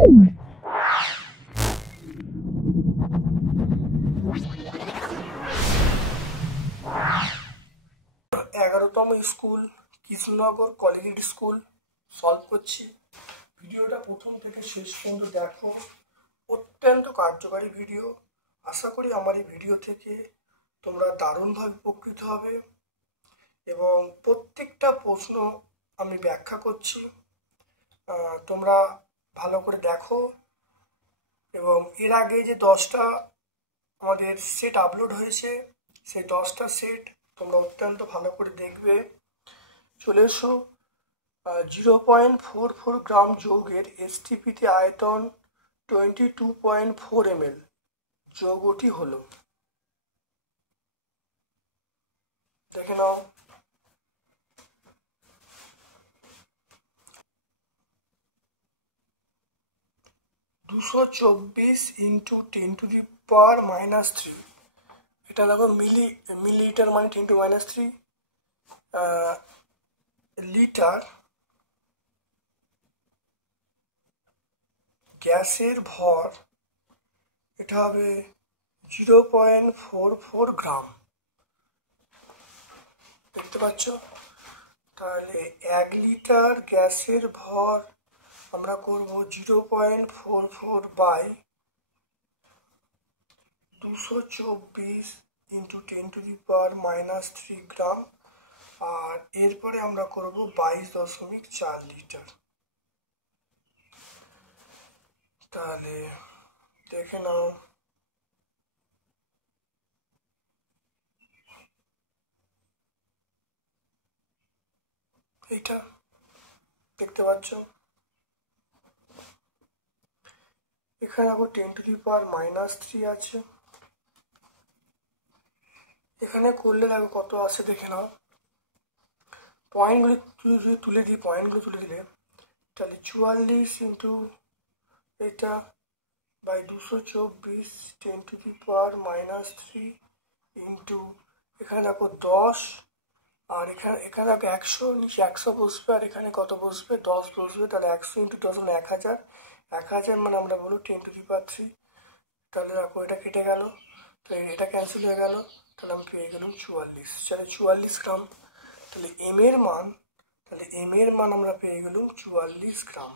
11তম school Krishnanagar collegiate school solve করছি। ভিডিওটা প্রথম থেকে শেষ পর্যন্ত দেখো, অত্যন্ত কার্যকারী ভিডিও। আশা করি আমার এই ভিডিও থেকে তোমরা দারুণভাবে উপকৃত হবে এবং প্রত্যেকটা প্রশ্ন আমি ব্যাখ্যা করছি, তোমরা ভালো করে দেখো। এবং এর আগে যে 10টা আমাদের সেট আপলোড হয়েছে, সেই 10টা সেট তোমরা অত্যন্ত ভালো করে দেখবে। চলে এসো। 0.44 গ্রাম যৌগের এসটিপিতে আয়তন 22.4 ml যৌগটি হলো, দেখে নাও। (224 × 10⁻³ এটা দেখো মিলিলিটার মানে 10⁻³ লিটার গ্যাসের ভর, এটা হবে 0.44 গ্রাম। দেখতে পাচ্ছ? তাহলে 1 লিটার গ্যাসের ভর আমরা করব 0.44 বাই 224 × 10⁻³ গ্রাম, আর এরপরে আমরা করব 22.4 লিটার। তাহলে দেখে নাও, এইটা দেখতে পাচ্ছ? এখানে দেখো 10⁻³ আছে, এখানে করলে দেখো কত আসে দেখে নাও। পয়েন্টগুলো তুলে দিই, পয়েন্টগুলো তুলে দিলে তাহলে 44 ইন্টু এটা বাই 224 10⁻³ ইন্টু এখানে দেখো 10, আর এখানে দেখো 100, নিচে 100 বসবে, আর এখানে কত বসবে? 10 বসবে। তাহলে 100 × 10 মানে 1000, 1000 মানে আমরা বলবো 10⁻³। তাহলে দেখো এটা কেটে গেল, তো এটা ক্যান্সেল হয়ে গেল, তাহলে আমি পেয়ে গেলাম 44। তাহলে 44 গ্রাম। তাহলে এম এর মান আমরা পেয়ে গেলাম 44 গ্রাম।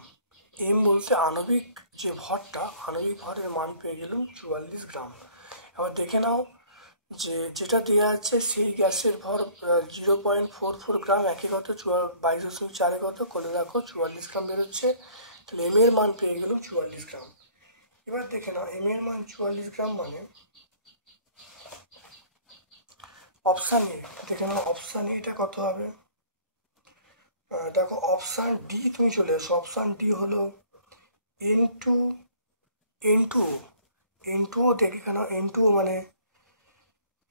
এম বলতে আণবিক যে ভরটা, আণবিক ভরের মান পেয়ে গেলাম 44 গ্রাম। এবার দেখে নাও যে যেটা দেওয়া আছে সেই গ্যাসের ভর 0.44 গ্রাম, একই কত 22.4 কত করলে দেখো 44 গ্রাম বেরোচ্ছে। তাহলে এম এর মান পেয়ে গেলাম 44 গ্রাম। এবার দেখে নাও এম এর মান 44 গ্রাম মানে অপশান এ, দেখে নাও অপশান এটা কত হবে। দেখো অপশান ডি তুমি চলে এসো। অপশান ডি হলো N2 দেখে কেন N2 মানে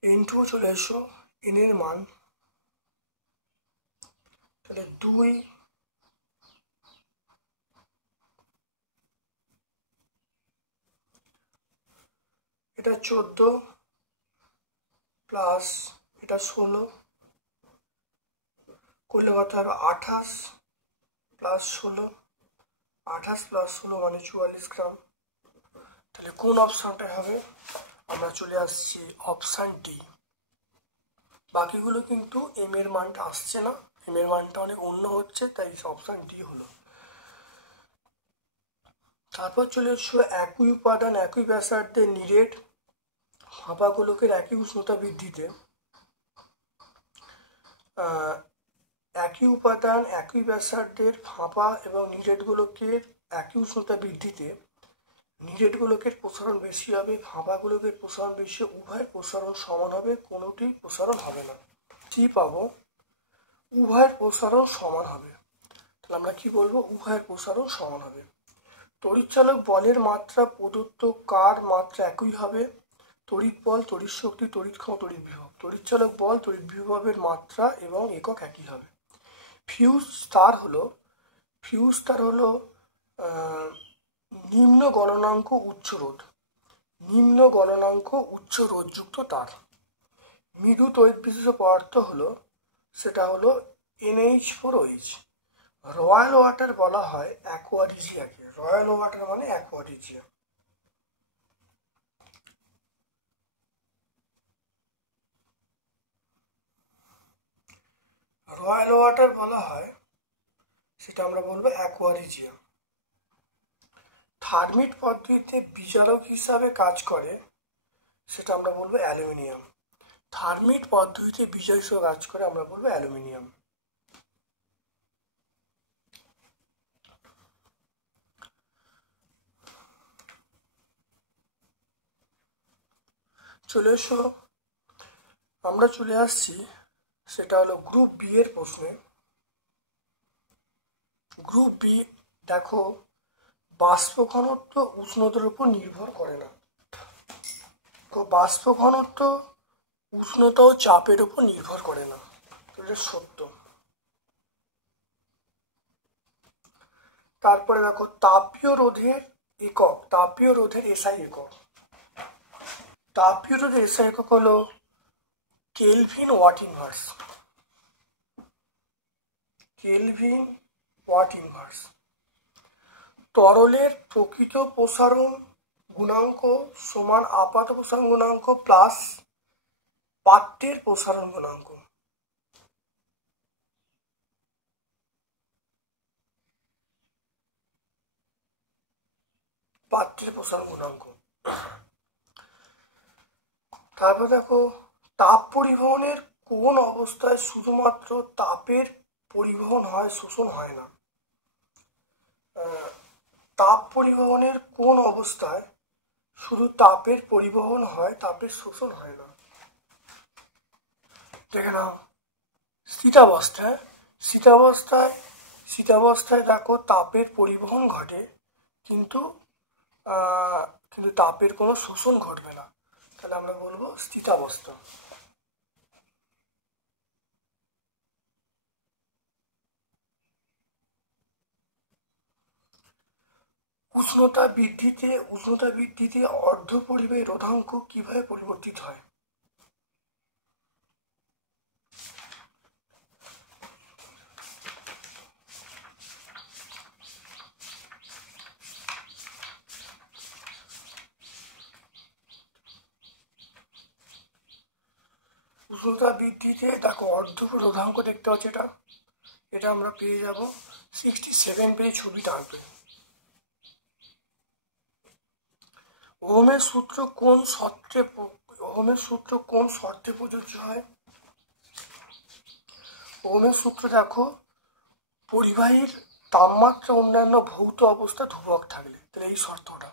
N2 চলে এসো, এন এর মান তাহলে 2, এটা 14 প্লাস এটা 16 করলে কত হবে? 28 প্লাস 16, 28 প্লাস 16 মানে 44 গ্রাম। তাহলে কোন অপশানটা হবে? আমরা চলে আসছি অপশান ডি। বাকিগুলো কিন্তু এম এর মানটা আসছে না, এম এর মানটা অনেক অন্য হচ্ছে, তাই অপশান ডি হলো। তারপর চলে এসো একই উপাদান একই ব্যাসার্ধের নিরেট ফাঁপাগুলোকে একই উষ্ণতা বৃদ্ধিতে, একই উপাদান একই ব্যাসার্ধের ফাঁপা এবং নিরেটগুলোকে একই উষ্ণতা বৃদ্ধিতে নিরেটগুলোকে প্রসারণ বেশি হবে, ফাঁপাগুলোকে প্রসারণ বেশি, উভয়ের প্রসারণ সমান হবে, কোনোটি প্রসারণ হবে না। কি পাবো? উভয়ের প্রসারণ সমান হবে। তাহলে আমরা কি বলবো? উভয়ের প্রসারণ সমান হবে। তড়িৎচালক বলের মাত্রা প্রদত্ত কার মাত্রা একই হবে? তড়িৎ বল, তড়িৎ শক্তি, তড়িৎ ক্ষমতা, তড়িৎ বিভব। তড়িৎচালক বল, তড়িৎ বিভবের মাত্রা এবং একক একই হবে। ফিউজ তার হলো নিম্ন গলনাঙ্ক উচ্চ রোধযুক্ত তার। মৃদু তড়িৎ বিশিষ্ট পদার্থ হলো, সেটা হলো NH4OH। রয়্যাল ওয়াটার বলা হয় aqua Rizia gas. Royal water মানে অ্যাকোয়ারিজিয়াম। রয়্যাল ওয়াটার বলা হয়, সেটা আমরা বলবো অ্যাকোয়ারিজিয়াম। থার্মিট পদ্ধতিতে বিজারক হিসাবে কাজ করে, সেটা আমরা বলবো অ্যালুমিনিয়াম। থার্মিট পদ্ধতিতে বিজারক হিসাবে কাজ করে আমরা বলবো অ্যালুমিনিয়াম। চলে এসো, আমরা চলে আসছি, সেটা হলো গ্রুপ বি এর প্রশ্নে। গ্রুপ বি দেখো, বাষ্প ঘনত্ব উষ্ণতার উপর নির্ভর করে না। তো বাষ্প ঘনত্ব উষ্ণতা ও চাপের উপর নির্ভর করে না, এটা সত্য। তারপরে দেখো তাপীয় রোধের একক, তাপীয় রোধের এসআই একক। তাপীয় রোধের এসআই একক হলো kelvin watt inverse. Kelvin watt inverse. তরলের প্রকৃত প্রসারণ গুণাঙ্ক সমান আপাত প্রসারণ গুণাঙ্ক প্লাস পাত্রের প্রসারণ গুণাঙ্ক। পাত্রের প্রসারণ গুণাঙ্ক। তারপর দেখো তাপ পরিবহনের কোন অবস্থায় শুধুমাত্র তাপের পরিবহন হয়, শোষণ হয় না? তাপ পরিবহনের কোন অবস্থায় শুধু তাপের পরিবহন হয়, তাপের শোষণ হয় না? দেখে নাও, স্থিতাবস্থায়। শীতাবস্থায় দেখো তাপের পরিবহন ঘটে, কিন্তু তাপের কোনো শোষণ ঘটবে না, তাহলে আমরা বলবো স্থিতাবস্থা। উষ্ণতা বৃদ্ধিতে অর্ধপরিবাহী রোধাঙ্ক কিভাবে পরিবর্তিত হয়? উষ্ণতা বৃদ্ধিতে দেখো অর্ধপরিবাহী রোধাঙ্ক দেখতে পাচ্ছি, এটা আমরা পেয়ে যাব 67 পেজে, ছবিটা আঁকবে। ওহমের সূত্র কোন শর্তে প্রযোজ্য হয়? ওহমের সূত্র দেখো, পরিবাহীর তাপমাত্রা অন্যান্য ভৌত অবস্থা ধ্রুবক থাকলে, তাহলে এই শর্তটা।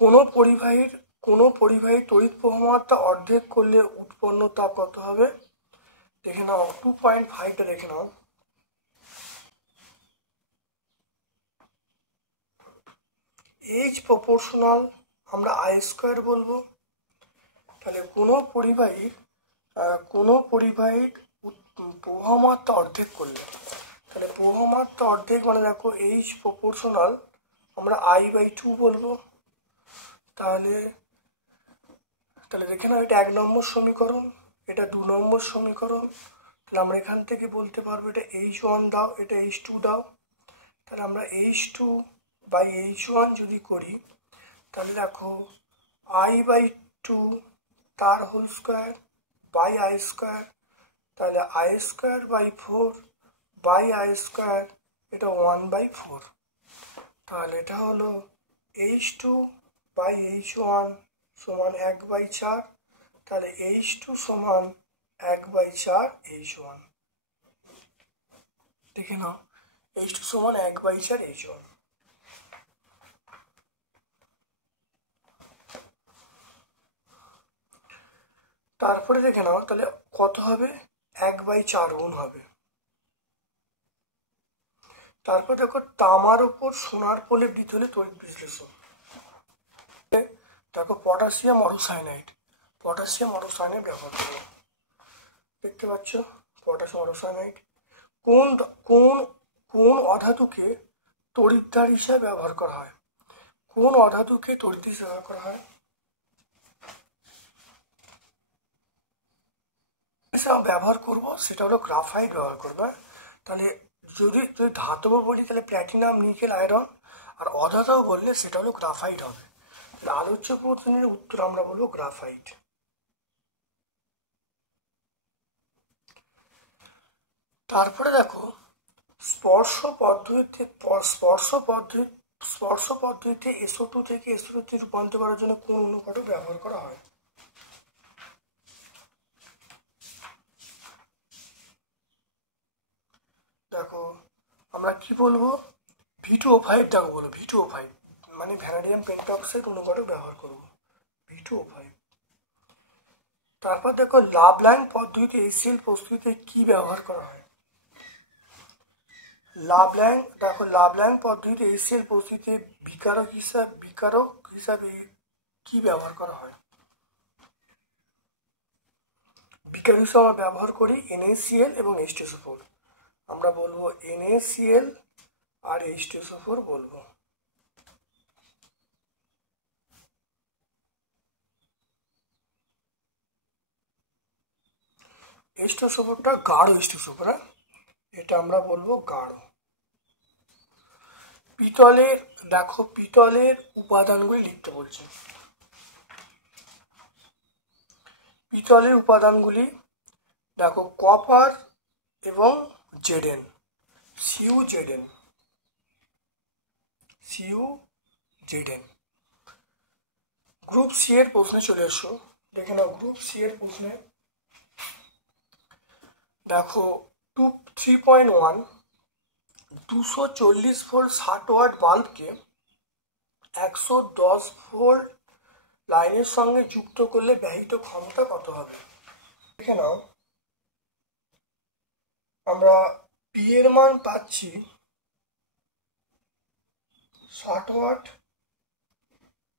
কোনো পরিবাহীর তড়িৎ প্রবাহমাত্রা অর্ধেক করলে উৎপন্ন তাপ কত হবে? দেখে নাও 2.5টা দেখে নাও। এইচ প্রপোর্শনাল আমরা আই স্কোয়ার বলবো। তাহলে কোনো পরিবাহীর প্রবাহমাত্রা অর্ধেক করলে, তাহলে প্রবাহমাত্রা অর্ধেক মানে দেখো এইচ প্রপোর্শনাল আমরা I/2 বলবো। তাহলে দেখে নাও, এটা 1 নম্বর সমীকরণ, এটা 2 নম্বর সমীকরণ। তাহলে আমরা এখান থেকে বলতে পারবো এটা H1 দাও, এটা H2 দাও। তাহলে আমরা H2/H1 যদি করি, তাহলে দেখো I/2 তার whole square by I square, তাহলে I²/4/I², এটা 1/4। তাহলে এটা হলো H2/H1 সমান 1/4, তাহলে H2 সমান 1/4 H1। দেখে নাও, H2 সমান 1/4 H1। তারপরে দেখে নাও, তাহলে কত হবে? 1/4 গুণ হবে। তারপর দেখো তামার উপর সোনার প্রলেপ দিতে হলে তড়িৎ বিশ্লেষণ। দেখো পটাশিয়াম অরোসায়ানাইড ব্যবহার করবো। দেখতে পাচ্ছ পটাশিয়াম অরোসায়ানাইড। কোন অধাতুকে তড়িৎদ্বার হিসাবে ব্যবহার করা হয়? কোন অধাতুকে তড়িৎদ্বার হিসাবে ব্যবহার করা হয়? জিনিস আমরা ব্যবহার করব সেটা হলো গ্রাফাইট ব্যবহার করবো। তাহলে যদি ধাতব বলি তাহলে প্ল্যাটিনাম, নিকেল, আয়রন, আর অধাতব বললে সেটা হলো গ্রাফাইট হবে। তাহলে আলোচ্য প্রশ্নের উত্তর আমরা বলবো গ্রাফাইট। তারপরে দেখো স্পর্শ পদ্ধতিতে SO2 থেকে SO3 রূপান্তর করার জন্য কোন অনুঘটক ব্যবহার করা হয়? দেখো আমরা কি বলবো, V2O5 দেখো বলো, V2O5 মানে ভ্যানাডিয়াম পেন্টঅক্সাইড অনুঘটক ব্যবহার করব, V2O5। তারপর দেখো লাভলাইন পদ্ধতিতে HCl প্রস্তুতিতে কি ব্যবহার করা হয়? লাভলাইন পদ্ধতিতে HCl প্রস্তুতিতে বিকারক হিসাবে কি ব্যবহার করা হয়? বিকারক হিসাবে আমরা ব্যবহার করি NaCl এবং H2SO4। আমরা বলবো NaCl আর H2SO4 বলবো। H2SO4টা গাঢ় H2SO4, এটা আমরা বলবো গাঢ়। পিতলের উপাদানগুলি লিখতে বলছে। পিতলের উপাদানগুলি দেখো কপার এবং Zn, CuZn। গ্রুপ সি এর প্রশ্নে চলে এসো, দেখে নাও গ্রুপ সি এর প্রশ্নে। দেখো 3.1 240 ভোল্ট 60 ওয়াট বাল্বকে 110 ভোল্ট লাইনের সঙ্গে যুক্ত করলে ব্যয়িত ক্ষমতা কত হবে? দেখে নাও, আমরা পি এর মান পাচ্ছি 60 ওয়াট,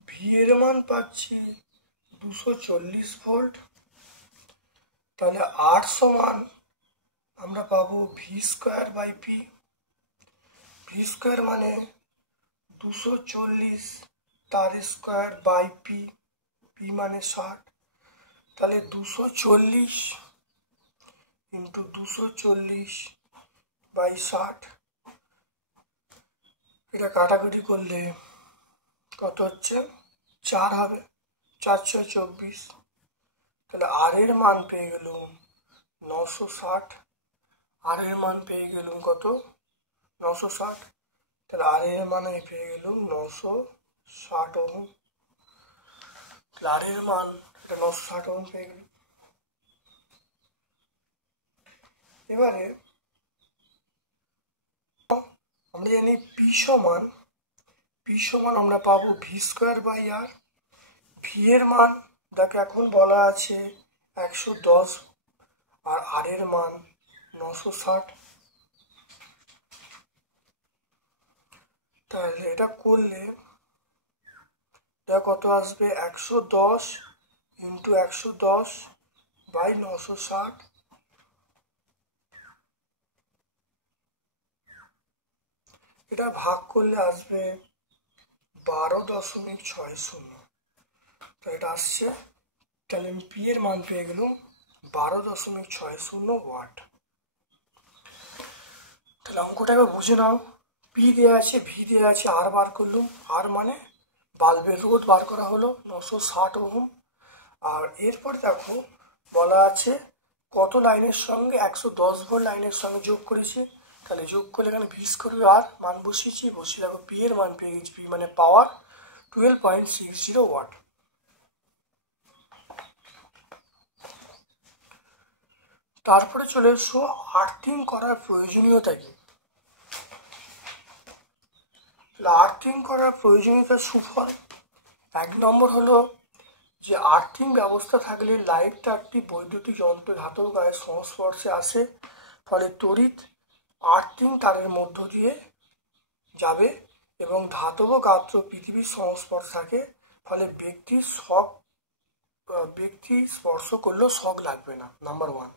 ভি এর মান পাচ্ছি 240 ভোল্ট। তাহলে আর সমান আমরা পাবো V square by P. V square মানে 240 তার স্কোয়ার বাই পি, পি মানে 60। তাহলে 240 ইন্টু 240 বাই 60, এটা কাটাকুটি করলে কত হচ্ছে? 4 হবে, 4 6 24। তাহলে আর এর মান পেয়ে গেলুম 960। আর এর মান পেয়ে গেলুম কত? 960। তাহলে আর এর মান আমি পেয়ে গেলুম 960 ওহম। তাহলে আর এর মান এটা 960 ওহম পেয়ে গেল। এবারে আমরা জানি পি সমান আমরা পাবো V square by R. V এর মান দেখো এখন বলা আছে 110 আর আর এর মান 960। তাহলে এটা করলে দেখো কত আসবে? 110 ইন্টু 110 বাই 960। এটা ভাগ করলে আসবে 12.60। তো এটা আসছে, তাহলে আমি পি এর মান পেয়ে গেলাম 12.60 ওয়াট। তাহলে অঙ্কটা এবার বুঝে নাও, পি দেওয়া আছে, ভি দেওয়া আছে, আর বার করলাম। আর মানে বাল্বের রোধ বার করা হলো 960 ওহম। আর এরপর দেখো বলা আছে কত লাইনের সঙ্গে 110 ভোল্ট লাইনের সঙ্গে যোগ করেছি। তাহলে যোগ করলে এখানে ভি স্কোয়ার আর মান বসিয়ে দেখো পি এর মান পেয়ে গেছি, পি মানে পাওয়ার 12.60 ওয়াট। তারপরে চলে এসো আর্থিং করার প্রয়োজনীয়তা কি। আর্থিং করার প্রয়োজনীয়তার সুফল 1 নম্বর হলো যে আর্থিং ব্যবস্থা থাকলে লাইট তারটি বৈদ্যুতিক যন্ত্র ধাতব গায়ের সংস্পর্শে আসে, ফলে তড়িৎ আর্থিং তারের মধ্য দিয়ে যাবে এবং ধাতব গাত্র পৃথিবীর সংস্পর্শে থাকে, ফলে ব্যক্তি স্পর্শ করলেও শক লাগবে না, নাম্বার 1।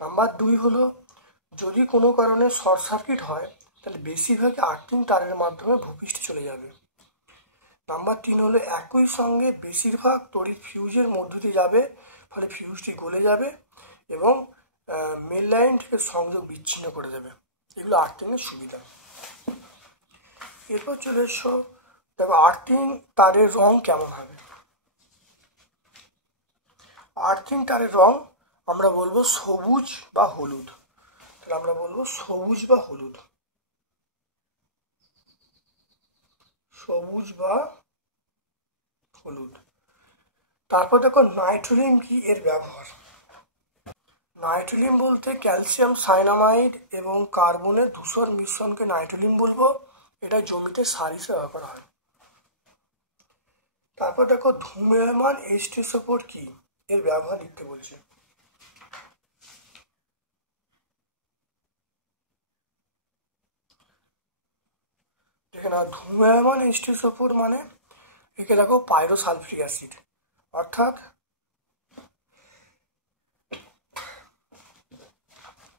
নাম্বার 2 হলো যদি কোনো কারণে শর্ট সার্কিট হয় তাহলে বেশিরভাগই আর্থিং তারের মাধ্যমে ভূপৃষ্ঠে চলে যাবে। নাম্বার 3 হলো একই সঙ্গে বেশিরভাগ তড়িৎ ফিউজের মধ্য দিয়ে যাবে, ফলে ফিউজটি গলে যাবে এবং মেল লাইন থেকে সংযোগ বিচ্ছিন্ন করে দেবে। এগুলো আর্থিংয়ের সুবিধা। এরপর চলে এসো, দেখো আর্থিং তারের রং কেমন হবে। আর্থিং তারের রং আমরা বলবো সবুজ বা হলুদ। তাহলে আমরা বলবো সবুজ বা হলুদ, সবুজ বা হলুদ। তারপর দেখো নাইট্রোলিন কি এর ব্যবহার। নাইট্রোলিন বলতে ক্যালসিয়াম সাইনামাইড এবং কার্বনের ধূসর মিশ্রণকে নাইট্রোলিন বলবো। এটা জমিতে সার হিসেবে ব্যবহার করা হয়। তারপর দেখো ধূম্রয়মান H2SO4 কি এর ব্যবহার লিখতে বলছে। দেখে না, ধূম্রয়মান H2SO4 মানে একে দেখো পাইরোসালফিক অ্যাসিড, অর্থাৎ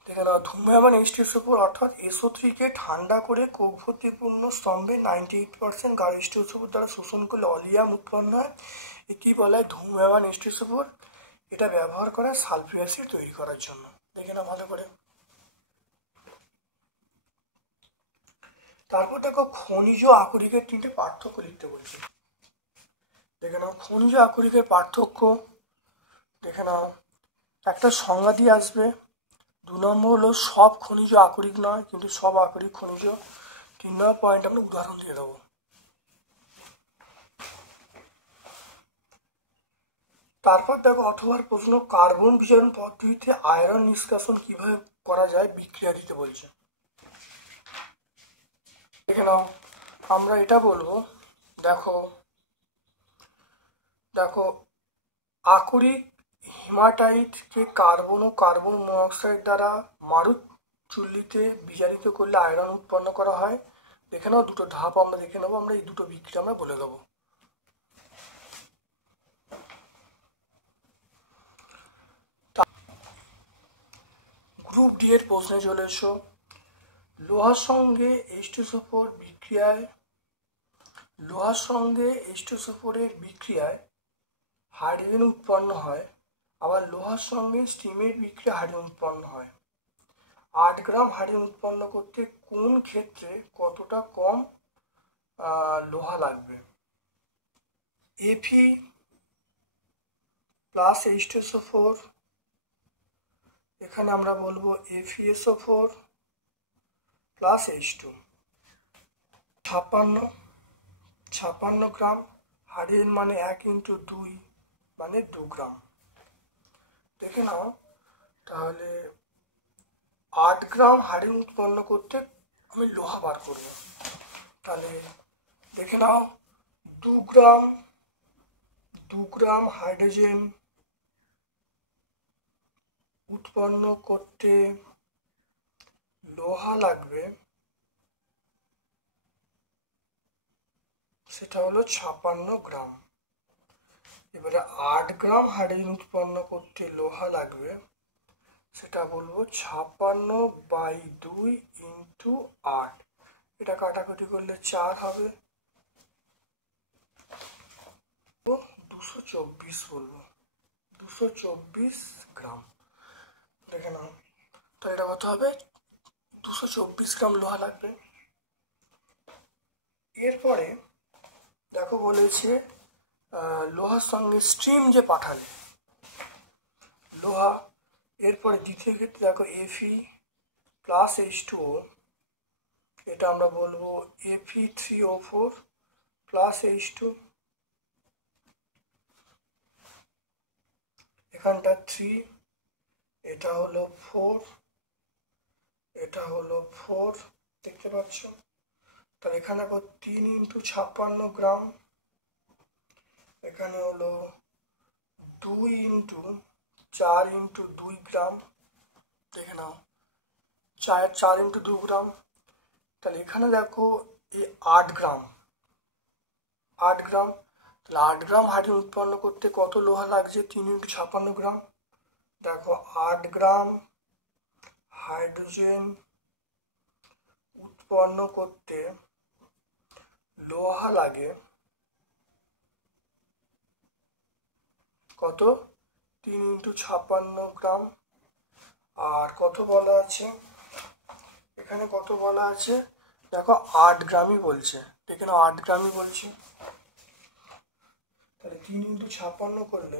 দেখে নাও ধূম্রয়মান H2SO4 অর্থাৎ SO3 কে ঠান্ডা করে কোষভর্তিপূর্ণ স্তম্ভে 98% গাঢ় H2SO4 দ্বারা শোষণ করলে অলিয়াম উৎপন্ন হয়। কি বলা হয় ধূম্রয়মান H2SO4, এটা ব্যবহার করে সালফিক অ্যাসিড তৈরি করার জন্য। দেখে নাও ভালো করে। তারপর দেখো খনিজ আকরিকের তিনটে পার্থক্য লিখতে বলছি। দেখে নাও খনিজ আকরিকের পার্থক্য, দেখে নাও একটা সংজ্ঞা দিয়ে আসবে। 2 নম্বর হলো সব খনিজ আকরিক নয়, কিন্তু সব আকরিক খনিজ। 3 নম্বর পয়েন্ট আমরা উদাহরণ দিয়ে দেবো। তারপর দেখো অথবা প্রশ্ন, কার্বন বিজারণ পদ্ধতিতে আয়রন নিষ্কাশন কিভাবে করা যায় বিক্রিয়া দিতে বলছে। দেখে নাও আমরা এটা বলবো, দেখো দেখো আকরিক হিমাটাইটকে কার্বন ও কার্বন মনোক্সাইড দ্বারা মারুত চুল্লিতে বিজারিত করলে আয়রন উৎপন্ন করা হয়। দেখে নাও দুটো ধাপ আমরা দেখে নেবো, আমরা এই দুটো বিক্রিয়া আমরা বলে দেবো। গ্রুপ ডি এর প্রশ্নে চলে এসো। লোহার সঙ্গে H2SO4 বিক্রিয়ায়, লোহার সঙ্গে H2SO4 এর বিক্রিয়ায় হাইড্রোজেন উৎপন্ন হয়, আবার লোহার সঙ্গে স্টিমের বিক্রিয়া হাইড্রোজেন উৎপন্ন হয়। 8 গ্রাম হাইড্রোজেন উৎপন্ন করতে কোন ক্ষেত্রে কতটা কম লোহা লাগবে। Fe প্লাস H2SO4, এখানে আমরা বলবো FeSO4 প্লাস H2। 56 গ্রাম হাইড্রোজেন মানে 1 × 2 মানে 2 গ্রাম। দেখে নাও তাহলে 8 গ্রাম হাইড্রোজেন উৎপন্ন করতে আমি লোহা বার করব। তাহলে দেখে নাও 2 গ্রাম হাইড্রোজেন উৎপন্ন করতে লোহা লাগবে, সেটা হলো 56 গ্রাম। এবারে 8 গ্রাম হাইড্রোজেন উৎপন্ন করতে লোহা লাগবে, সেটা বলবো 56/2 × 8। এটা কাটাকুটি করলে 4 হবে, 224 বলবো, 224 গ্রাম। দেখে নাও তো এটা কত হবে, 224 গ্রাম লোহা লাগবে। এরপরে দেখো বলেছে লোহার সঙ্গে স্ট্রিম যে পাঠালে লোহা, এরপরে দ্বিতীয় ক্ষেত্রে দেখো Fe প্লাস H2O, এটা আমরা বলবো Fe3O4 প্লাস H2। এখানটা 3, এটা হলো 4, এটা হলো 4, দেখতে পাচ্ছ। তাহলে এখানে দেখো 3 × 56 গ্রাম, এখানে হলো 2 × 4 × 2 গ্রাম। দেখে নাও 4 × 2 গ্রাম। তাহলে এখানে দেখো এই 8 গ্রাম, 8 গ্রাম। তাহলে 8 গ্রাম হাইড্রোজেন উৎপন্ন করতে কত লোহা লাগছে, 3 × 56 গ্রাম। দেখো 8 গ্রাম হাইড্রোজেন উৎপন্ন করতে লোহা লাগে কত, 3 × 56 গ্রাম। আর কত বলা আছে, এখানে কত বলা আছে দেখো 8 গ্রামই বলছে, এখানে 8 গ্রামই বলছে। তাহলে 3 × 56 করলে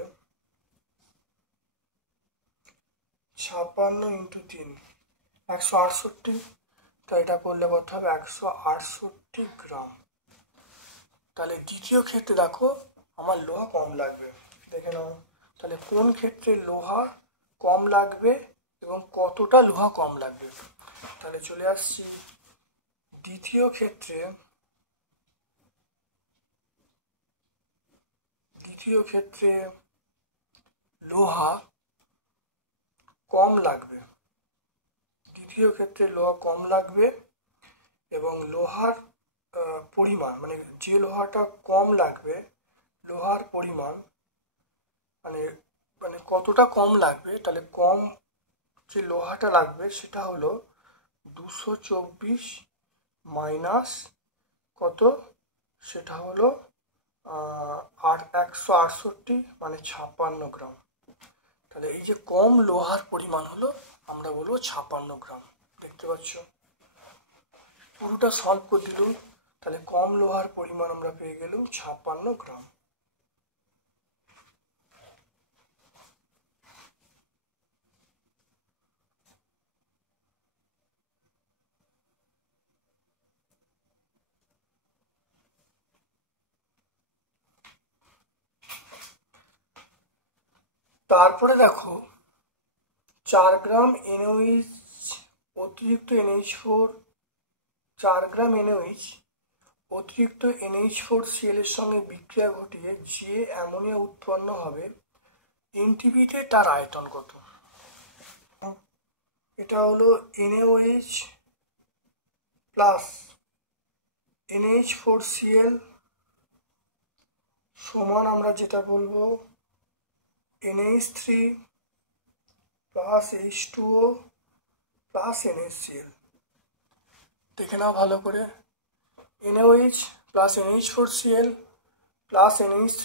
56 × 3 168। তো এটা করলে কত হবে 168 গ্রাম। তাহলে দ্বিতীয় ক্ষেত্রে দেখো আমার লোহা কম লাগবে, দেখে নাও তাহলে কোন ক্ষেত্রে লোহা কম লাগবে এবং কতটা লোহা কম লাগবে। তাহলে চলে আসছি দ্বিতীয় ক্ষেত্রে। দ্বিতীয় ক্ষেত্রে লোহা কম লাগবে, দ্বিতীয় ক্ষেত্রে লোহা কম লাগবে এবং লোহার পরিমাণ মানে যে লোহাটা কম লাগবে লোহার পরিমাণ মানে মানে কতটা কম লাগবে, তাহলে কম যে লোহাটা লাগবে সেটা হলো 224 মাইনাস কত, সেটা হলো 168 মানে 56 গ্রাম। তাহলে এই যে কম লোহার পরিমাণ হলো আমরা বলবো 56 গ্রাম। দেখতে পাচ্ছ পুরোটা সলভ করে দিলাম, তাহলে কম লোহার পরিমাণ আমরা পেয়ে গেলাম 56 গ্রাম। তারপরে দেখো 4 গ্রাম NaOH অতিরিক্ত NH4, 4 গ্রাম NaOH অতিরিক্ত NH4Cl এর সঙ্গে বিক্রিয়া ঘটিয়ে যে অ্যামোনিয়া উৎপন্ন হবে এনটিপিতে তার আয়তন কত। এটা হলো NaOH প্লাস NH4Cl সমান আমরা যেটা বলবো NH3 plus H2O plus NaCl। দেখে নাও ভালো করে, NaOH plus NH4Cl plus NH3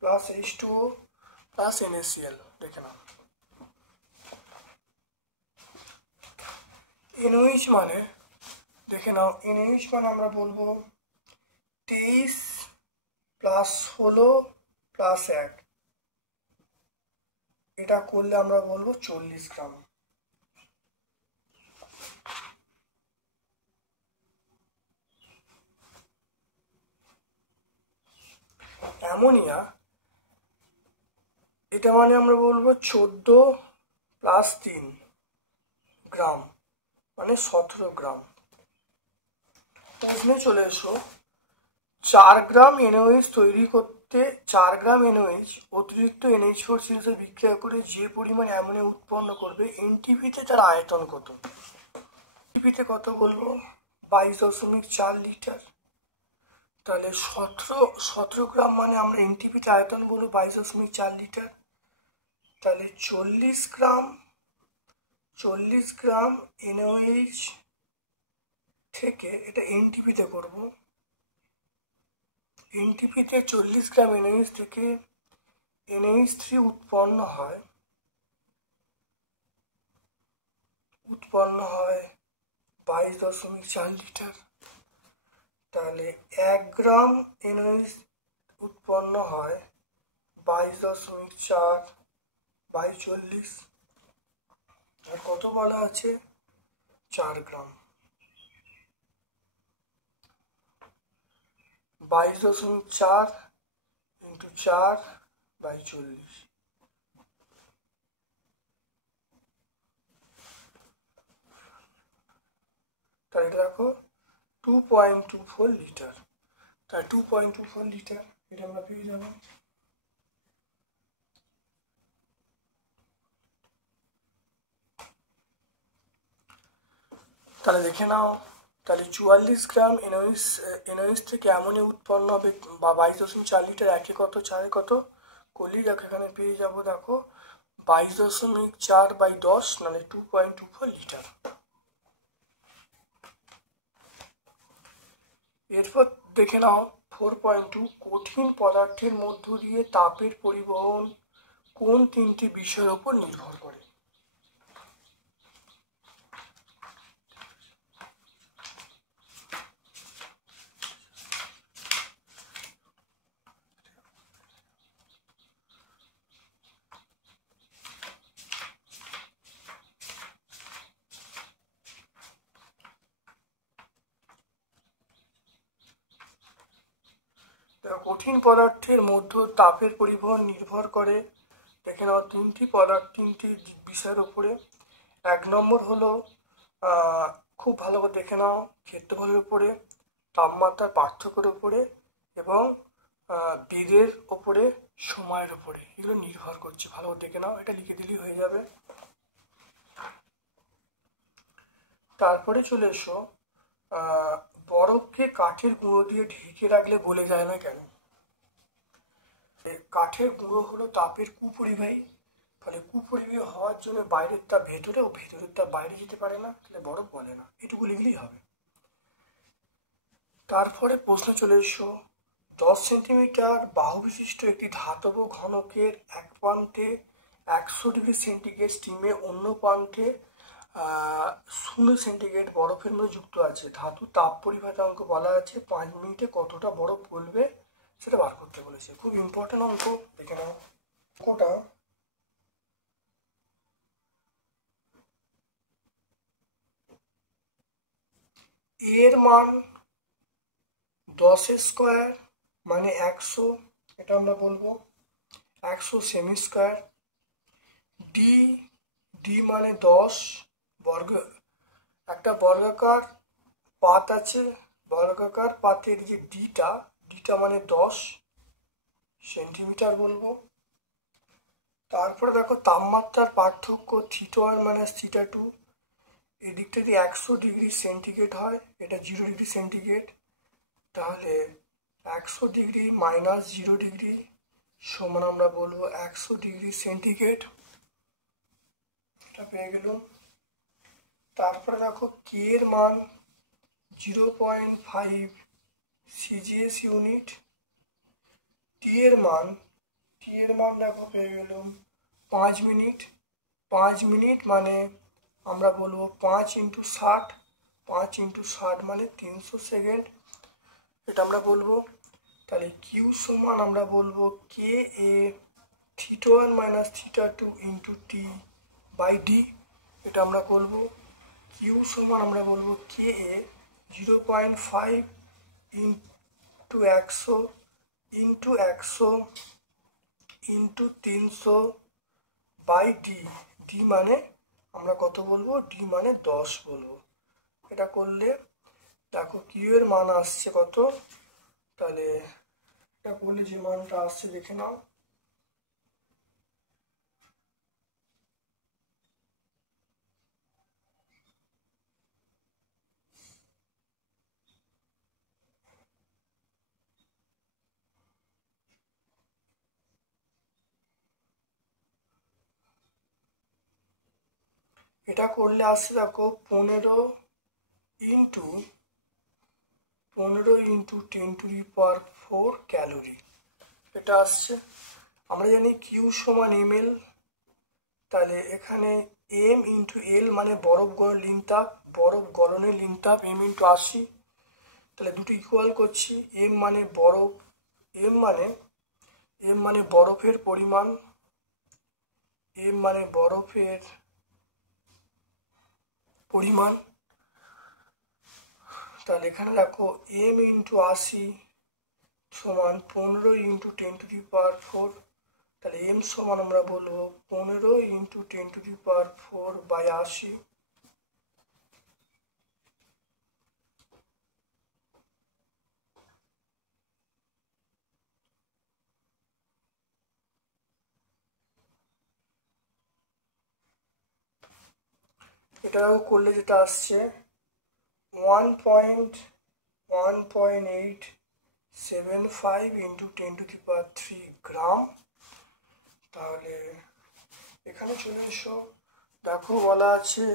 plus H2O plus NaCl। দেখে নাও NaOH মানে, দেখে নাও NaOH মানে আমরা বলবো 23 প্লাস 16 প্লাস 1, এটা করলে আমরা বলবো 40 গ্রাম। অ্যামোনিয়া এটা মানে আমরা বলবো 14 প্লাস 3 গ্রাম মানে 17 গ্রাম। প্রশ্নে চলে এসো 4 গ্রাম NaOH তৈরি করতে 4 গ্রাম NaOH অতিরিক্ত NH4Cl এর বিক্রিয়া করে যে পরিমাণ অ্যামোনিয়া উৎপন্ন করবে এনটিপিতে তার আয়তন কত। এনটিপিতে কত বলবো 22.4 লিটার। তাহলে 17 গ্রাম মানে আমরা এনটিপিতে আয়তন বলবো 22.4 লিটার। তাহলে 40 গ্রাম NaOH থেকে, এটা এনটিপিতে করব, এনটিপিতে 40 গ্রাম NaOH থেকে NH3 উৎপন্ন হয় 22.4 লিটার। তাহলে 1 গ্রাম NaOH উৎপন্ন হয় 22.4 বাই 40, আর কত বলা আছে 4 গ্রাম 22.4 ইন্টু 4 বাই 40। তাহলে এটা দেখো 2.24 লিটার। তাহলে 2.24 লিটার এটা আমরা পেয়ে যাব। তাহলে দেখে নাও, তাহলে 44 গ্রাম NaOH থেকে অ্যামোনিয়া উৎপন্ন হবে বা 22.4 লিটার, একে কত 4 কত করলেই দেখো এখানে পেয়ে যাব, দেখো 22.4 বাই 10 মানে 2.24 লিটার। এরপর দেখে নাও 4.2 কঠিন পদার্থের মধ্য দিয়ে তাপের পরিবহন কোন 3টি বিষয়ের উপর নির্ভর করে। কঠিন পদার্থের মধ্যে তাপের পরিবহন নির্ভর করে, দেখে নাও, তিনটি বিষয়ের উপরে। 1 নম্বর হলো খুব ভালো করে দেখে নাও, ক্ষেত্রফলের উপরে, তাপমাত্রার পার্থক্যের উপরে এবং বেগের ওপরে, সময়ের উপরে, এগুলো নির্ভর করছে। ভালো করে দেখে নাও, এটা লিখে দিলেই হয়ে যাবে। তারপরে চলে এসো, বরফকে কাঠের গুঁড়ো দিয়ে ঢেকে রাখলে গলে যায় না কেন? কাঠের গুঁড়ো হলো তাপের কুপরিবাহী, ফলে কুপরিবাহী হওয়ার জন্য বাইরের তাপ ভেতরে ও ভেতরের তাপ বাইরে যেতে পারে না, তাহলে বরফ গলে না। এটুকু লিখলেই হবে। তারপরে প্রশ্ন চলে এসো, 10 সেন্টিমিটার বাহু বিশিষ্ট একটি ধাতব ঘনকের এক প্রান্তে 100 ডিগ্রি সেন্টিগ্রেড স্টিমে, অন্য প্রান্তে 0 সেন্টিগ্রেড বরফের মধ্যে যুক্ত আছে। ধাতু তাপ পরিবাহিতাঙ্ক বলা আছে, 5 মিনিটে কতটা বরফ গলবে সেটা বার করতে বলেছে। খুব ইম্পর্টেন্ট অঙ্ক, দেখে নাও অঙ্কটা। এর মান 10 স্কোয়ার মানে 100, এটা আমরা বলবো 100 সেমি স্কোয়ার। ডি মানে 10 বর্গ, একটা বর্গাকার পাত আছে, বর্গাকার পাতের যে ডিটা মানে 10 সেন্টিমিটার বলবো। তারপরে দেখো তাপমাত্রার পার্থক্য θ1 মাইনাস θ2, এদিকটা যদি 100 ডিগ্রি সেন্টিগ্রেড হয়, এটা 0 ডিগ্রি সেন্টিগ্রেড, তাহলে 100 ডিগ্রি মাইনাস 0 ডিগ্রি সমান আমরা বলবো 100 ডিগ্রি সেন্টিগ্রেড, এটা পেয়ে গেলাম। তারপরে দেখো কে এর মান 0.5 সিজিএস ইউনিট। টি এর মান দেখো পেয়ে গেলাম 5 মিনিট। 5 মিনিট মানে আমরা বলবো 5 × 60, 5 × 60 মানে 300 সেকেন্ড, এটা আমরা বলবো। তাহলে কিউ সমান আমরা বলবো K A θ1 minus θ2 into T by D, এটা আমরা বলবো। কিউ সমান আমরা বলবো K A 0.5 into 100 into 100 into 300 by D. D মানে আমরা কত বলবো? ডি মানে 10 বলবো। এটা করলে দেখো কিউ এর মান আসছে কত, তাহলে এটা করলে যে মানটা আসছে দেখে নাও। এটা করলে আসছে দেখো 15 ইন্টু 10⁴ ক্যালোরি, এটা আসছে। আমরা জানি কিউ সমান ml, তাহলে এখানে m ইন্টু এল মানে বরফ গলনের লিনতাপ, বরফ গলনের লিনতাপ m ইন্টু 80, তাহলে দুটো ইকুয়াল করছি। m মানে বরফ, m মানে বরফের পরিমাণ, m মানে বরফের পরিমাণ। তাহলে এখানে দেখো m ইন্টু 80 সমান 15 ইন্টু 10⁴, তাহলে m সমান আমরা বলবো 15 ইন্টু 10⁴ বাই 80। এটাও করলে যেটা আসছে 1.875 ইন্টু 10⁻³ গ্রাম। তাহলে এখানে চলে এসো, দেখো বলা আছে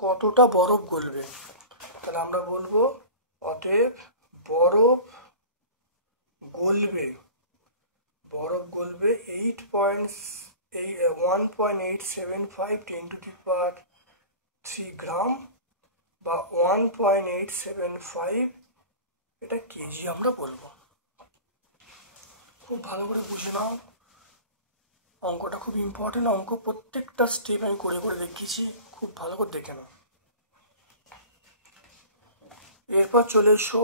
কতটা বরফ গলবে, তাহলে আমরা বলবো অতএব বরফ গলবে 1.875 10⁻³ গ্রাম বা 1.875, এটা কেজি আমরা বলবো। খুব ভালো করে বুঝে নাও, অঙ্কটা খুব ইম্পর্টেন্ট অঙ্ক, প্রত্যেকটা স্টেপ আমি করে করে দেখিয়েছি, খুব ভালো করে দেখে নাও। এরপর চলে এসো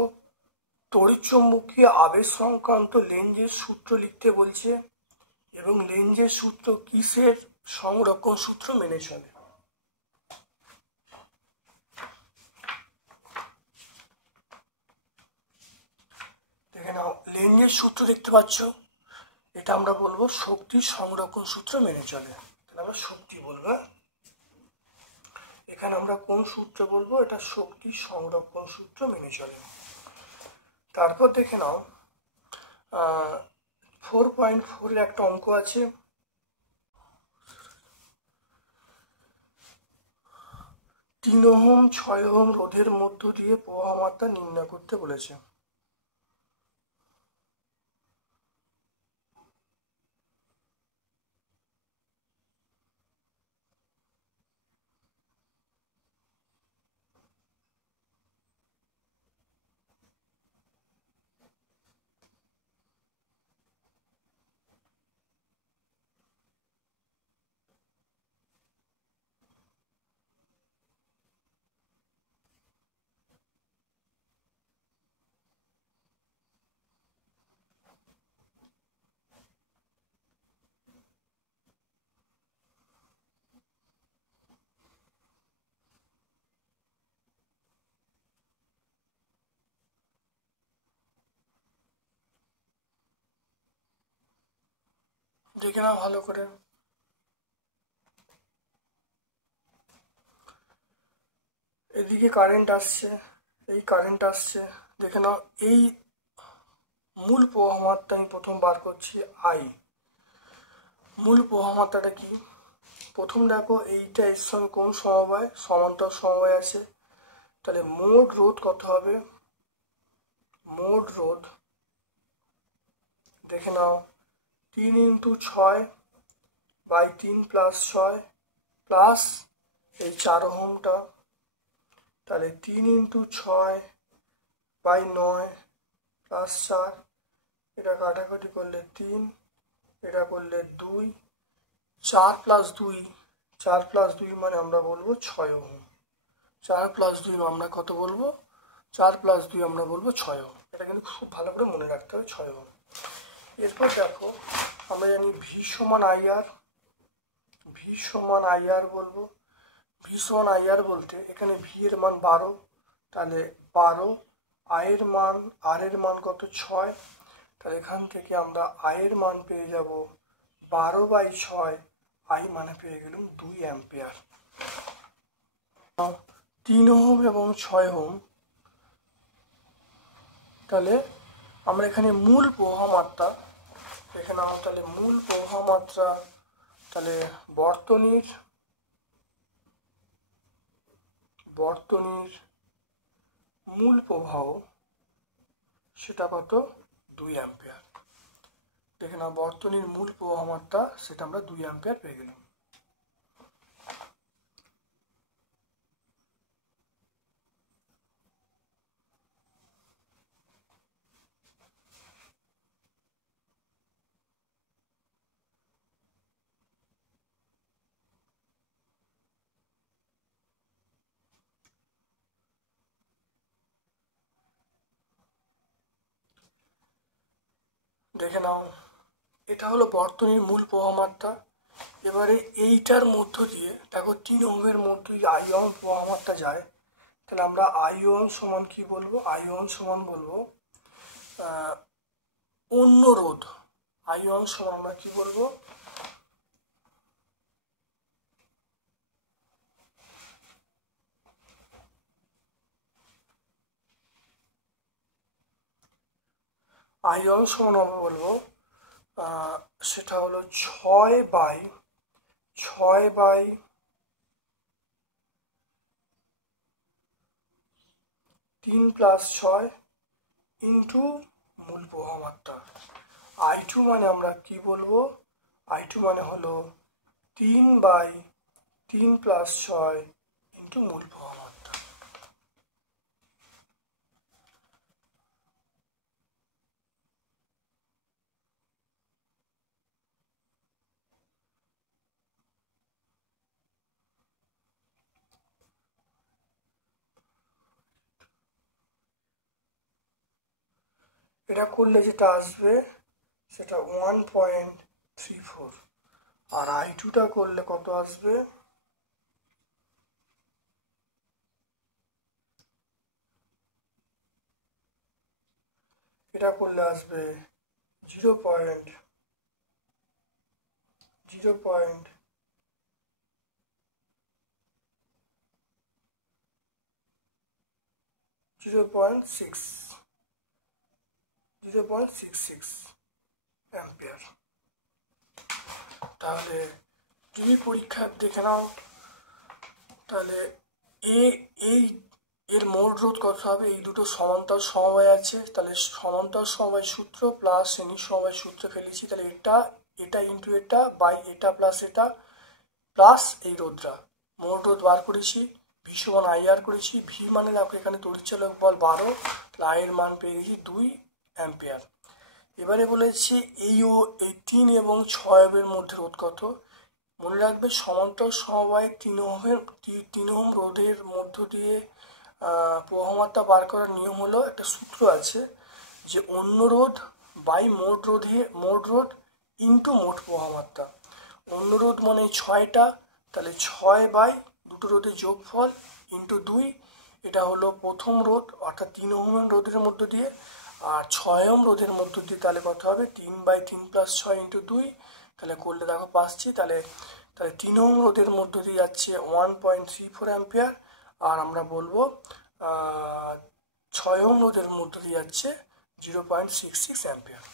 তড়িৎচুম্বকীয় আবেশ সংক্রান্ত লেঞ্জের সূত্র লিখতে বলছে এবং লেঞ্জের সূত্র কিসের সংরক্ষণ সূত্র মেনে চলে? দেখে নাও, লেঞ্জের সূত্র দেখতে পাচ্ছ, এটা আমরা বলবো শক্তি সংরক্ষণ সূত্র মেনে চলে। তাহলে আমরা শক্তি বলবো। এখানে আমরা কোন সূত্র বলবো? এটা শক্তি সংরক্ষণ সূত্র মেনে চলে। তারপর দেখে নাও 4.4 একটা অঙ্ক আছে। 3 ওহম 6 ওহম রোধের মধ্য দিয়ে প্রবাহ মাত্রা নির্ণয় করতে বলেছে। দেখে নাও ভালো করে। এদিকে কারেন্ট আসছে, এই কারেন্ট আসছে। দেখে নাও, এই মূল প্রবাহ মাত্রা আমি প্রথম বার করছি আই। মূল প্রবাহ মাত্রাটা কি? প্রথম দেখো, এইটা এর সঙ্গে কোন সমবায়? সমান্তর সমবায় আছে। তাহলে মোট রোধ কত হবে? মোট রোধ দেখে নাও 3 × 6/3 + 6 প্লাস এই 4 ওহমটা। তাহলে 3 × 6/9 + 4, এটা কাটাকাটি করলে 3, এটা করলে 2, 4 + 2, 4 + 2 মানে আমরা বলবো 6 ওহম। 4 + 2 আমরা কত বলবো? 4 + 2 আমরা বলবো 6 ওহম। এটা কিন্তু খুব ভালো করে মনে রাখতে হবে, 6 ওহম। এরপর দেখো, আমরা জানি ভি সমান আইআর। ভি সমান আইআর বলবো। ভি সমান আইআর বলতে এখানে ভি এর মান 12, তাহলে 12, আর এর মান কত? 6। তাহলে এখান থেকে আমরা আই এর মান পেয়ে যাব 12/6, আই মানে পেয়ে গেলাম 2 অ্যাম্পিয়ার। 3 ওহম এবং 6 ওহম, তাহলে আমরা এখানে মূল প্রবাহ মাত্রা, এখানে আমার তাহলে মূল প্রবাহ মাত্রা, তাহলে বর্তনীর মূল প্রবাহ সেটা কত? 2 অ্যাম্পিয়ার। দেখে নাও, বর্তনীর মূল প্রবাহ মাত্রা সেটা আমরা 2 অ্যাম্পিয়ার পেয়ে গেলাম। দেখে নাও, এটা হলো বর্তনীর মূল প্রবাহ মাত্রা। এবারে এইটার মধ্য দিয়ে দেখো 3 ওহমের মধ্য দিয়ে আই ওহম প্রবাহ মাত্রা যায়। তাহলে আমরা আই ওহম সমান কি বলবো? আই ওহম সমান বলবো অন্য রোধ। আই ওহম সমান আমরা কি বলবো? আই ওহম সমান আমরা বলবো সেটা হলো 6/3 + 6 ইন্টু মূল প্রবাহ মাত্রা। I2 মানে আমরা কি বলবো? I2 মানে হলো 3/3 + 6 ইন্টু মূল প্রবাহ মাত্রা। এটা করলে যেটা আসবে সেটা 1.34, আর I2টা করলে কত আসবে, এটা করলে আসবে 0.0.0.66, অ্যাম্পিয়ার। তাহলে যদি পরীক্ষা দেখে নাও, তাহলে এই এর মোট রোধ কত হবে, এই দুটো সমান্তর সমবায় আছে, তাহলে সমান্তর সমবায় সূত্র প্লাস শ্রেণীর সমবায় সূত্র ফেলেছি, তাহলে এটা ইন্টু এটা বাই এটা প্লাস এটা প্লাস এই রোধটা, মোট রোধ বার করেছি, ভি সমান IR করেছি, ভি মানে দেখো এখানে তড়িৎচালক বল 12, তাহলে I এর মান পেয়ে গেছি 2 অ্যাম্পিয়ার। এবারে বলেছি এই 3 এবং 6 এর মধ্যে রোধ কত। মনে রাখবে সমান্তর সমবায় 3 ওহম রোধের মধ্য দিয়ে প্রবাহমাত্রা বার করার নিয়ম হলো, একটা সূত্র আছে যে অন্য রোধ বাই মোট রোধ ইন্টু মোট প্রবাহমাত্রা। অন্য রোধ মানে 6টা, তাহলে 6 বাই দুটো রোধের যোগফল ইন্টু 2, এটা হলো প্রথম রোধ অর্থাৎ 3 ওহম রোধের মধ্য দিয়ে, আর 6 ওহম রোধের মধ্য দিয়ে তাহলে কত হবে 3/3 + 6 × 2, তাহলে করলে দেখো পাচ্ছি, তাহলে 3 ওহম রোধের মধ্য দিয়ে যাচ্ছে 1.34 অ্যাম্পিয়ার, আর আমরা বলবো 6 ওহম রোধের মধ্য দিয়ে যাচ্ছে 0.66 অ্যাম্পিয়ার।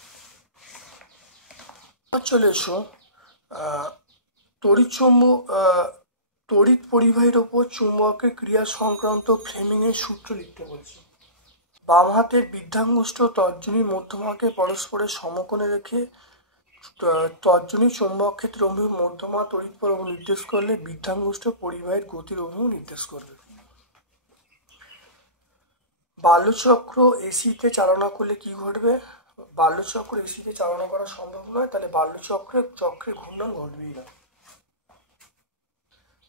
চলে এসো তড়িৎ পরিবাহীর ওপর চুম্বকের ক্রিয়া সংক্রান্ত ফ্লেমিংয়ের সূত্র লিখতে বলছি। বাম হাতের বৃদ্ধাঙ্গুষ্ঠ তর্জনী মধ্যমাকে পরস্পরের সমকোণে রেখে তর্জনী চৌম্বক ক্ষেত্রের অভিমুখ মধ্যমা তড়িৎ প্রবাহ নির্দেশ করলে বৃদ্ধাঙ্গুষ্ঠ পরিবাহীর গতির অভিমুখ নির্দেশ করবে। বাল্যচক্র এসিতে চালনা করলে কি ঘটবে, বাল্যচক্র এসিতে চালনা করা সম্ভব নয়, তাহলে চক্রের ঘূর্ণন ঘটবেই না।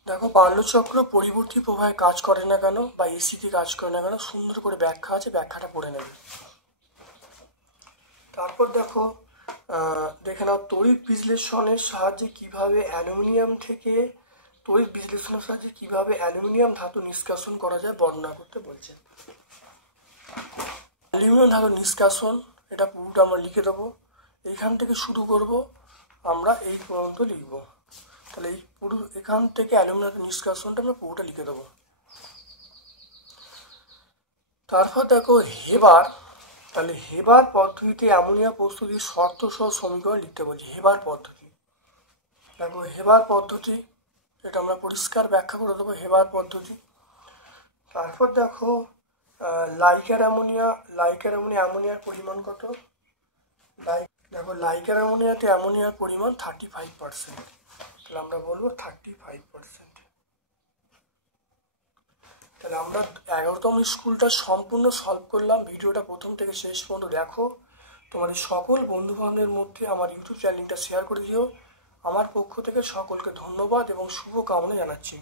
দেখো বাল্যচক্র পরিবর্তী প্রবাহে কাজ করে না কেন বা এসিতে কাজ করে না কেন, সুন্দর করে ব্যাখ্যা আছে, ব্যাখ্যাটা পড়ে নেবে। তারপর দেখে নাও তড়িৎ বিশ্লেষণের সাহায্যে কিভাবে অ্যালুমিনিয়াম ধাতু নিষ্কাশন করা যায় বর্ণনা করতে বলছে। অ্যালুমিনিয়াম ধাতু নিষ্কাশন এটা পুরোটা আমরা লিখে দেবো, এইখান থেকে শুরু করব, আমরা এই পর্যন্ত লিখব, তাহলে এই পুরো এখান থেকে অ্যালুমিনিয়াম নিষ্কাশনটা আমরা পুরোটা লিখে দেবো। তারপর দেখো হেবার পদ্ধতিতে অ্যামোনিয়া প্রস্তুতির শর্ত সহ সমীকরণ লিখতে বলছি। হেবার পদ্ধতি, দেখো হেবার পদ্ধতি এটা আমরা পরিষ্কার ব্যাখ্যা করে দেবো, হেবার পদ্ধতি। তারপর দেখো লাইকার অ্যামোনিয়ার পরিমাণ কত, দেখো লাইকার অ্যামোনিয়াতে অ্যামোনিয়ার পরিমাণ 35%, তাহলে আমরা বলবো 35%। তাহলে আমরা 11তম স্কুলটা সম্পূর্ণ সলভ করলাম। ভিডিওটা প্রথম থেকে শেষ পর্যন্ত দেখো, তোমাদের সকল বন্ধুবান্ধবের মধ্যে আমার ইউটিউব চ্যানেলটা শেয়ার করে দিও। আমার পক্ষ থেকে সকলকে ধন্যবাদ এবং শুভ কামনা জানাচ্ছি।